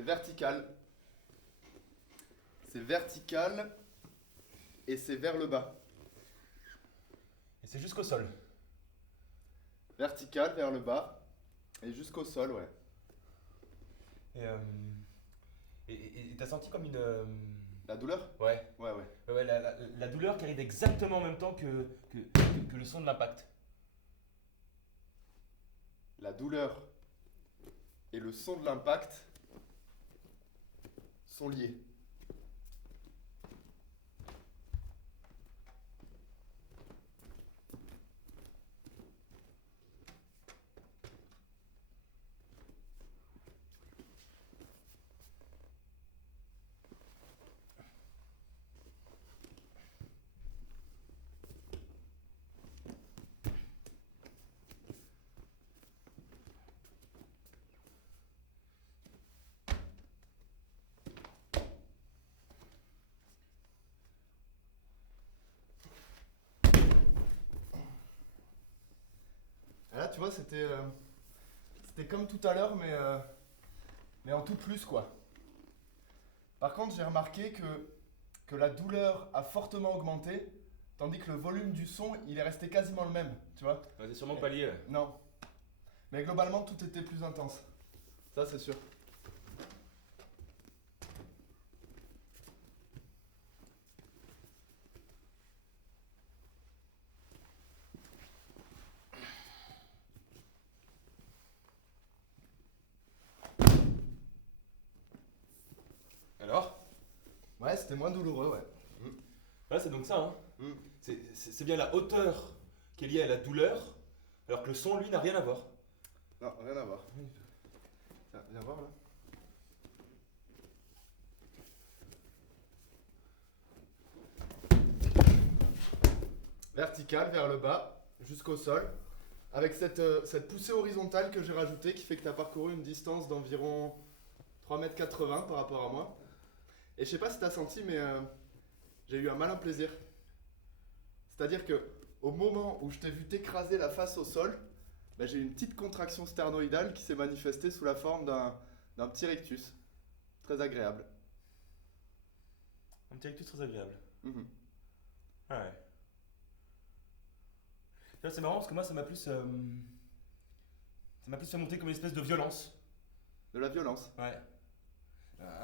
C'est vertical. C'est vertical et c'est vers le bas. Et c'est jusqu'au sol. Vertical vers le bas et jusqu'au sol, ouais. Et t'as senti comme une... La douleur? Ouais. Ouais, ouais. Ouais, la douleur qui arrive exactement en même temps que le son de l'impact. La douleur et le son de l'impact sont liés. Et là, tu vois, c'était comme tout à l'heure, mais en tout plus, quoi. Par contre, j'ai remarqué que la douleur a fortement augmenté, tandis que le volume du son, il est resté quasiment le même, tu vois. Ouais, c'est sûrement pas lié. Ouais. Non. Mais globalement, tout était plus intense. Ça, c'est sûr. Alors? Ouais, c'était moins douloureux, ouais. Ouais, c'est donc ça, hein. Mm. C'est bien la hauteur qui est liée à la douleur, alors que le son, lui, n'a rien à voir. Non, rien à voir. Tiens, viens voir, là. Vertical vers le bas, jusqu'au sol, avec cette poussée horizontale que j'ai rajoutée qui fait que tu as parcouru une distance d'environ 3,80 m par rapport à moi. Et je sais pas si tu as senti, mais j'ai eu un malin plaisir. C'est-à-dire que au moment où je t'ai vu t'écraser la face au sol, bah, j'ai eu une petite contraction sternoïdale qui s'est manifestée sous la forme d'un petit rictus. Très agréable. Un petit rictus très agréable. Mhm. Ouais. Tu vois, c'est marrant parce que moi, ça m'a plus fait monter comme une espèce de violence. De la violence. Ouais.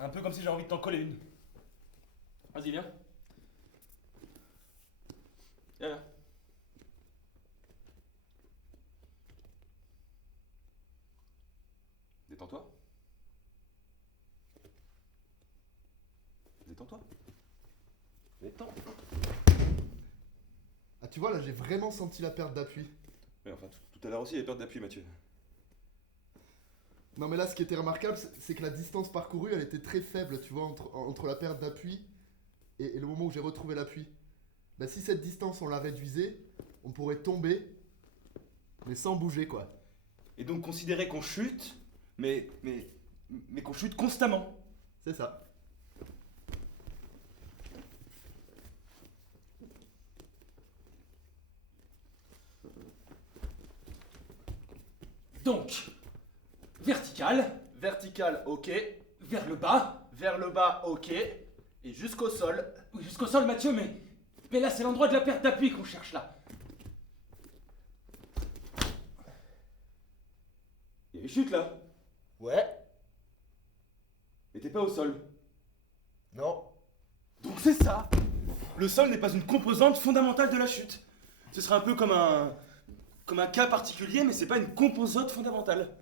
Un peu comme si j'avais envie de t'en coller une. Vas-y, viens. Viens là. Détends-toi. Détends-toi. Détends. Ah, tu vois, là, j'ai vraiment senti la perte d'appui. Mais enfin, tout à l'heure aussi, il y avait perte d'appui, Mathieu. Non, mais là, ce qui était remarquable, c'est que la distance parcourue, elle était très faible, tu vois, entre la perte d'appui et le moment où j'ai retrouvé l'appui. Bah, si cette distance, on la réduisait, on pourrait tomber, mais sans bouger, quoi. Et donc considérer qu'on chute, mais qu'on chute constamment. C'est ça. Donc, vertical, Vertical, ok. vers le bas, Vers le bas, ok. Et jusqu'au sol. oui, jusqu'au sol, Mathieu, mais là, c'est l'endroit de la perte d'appui qu'on cherche là. Il y a une chute là. Ouais. Mais t'es pas au sol. Non. Donc c'est ça. Le sol n'est pas une composante fondamentale de la chute. Ce serait un peu comme un cas particulier, mais c'est pas une composante fondamentale.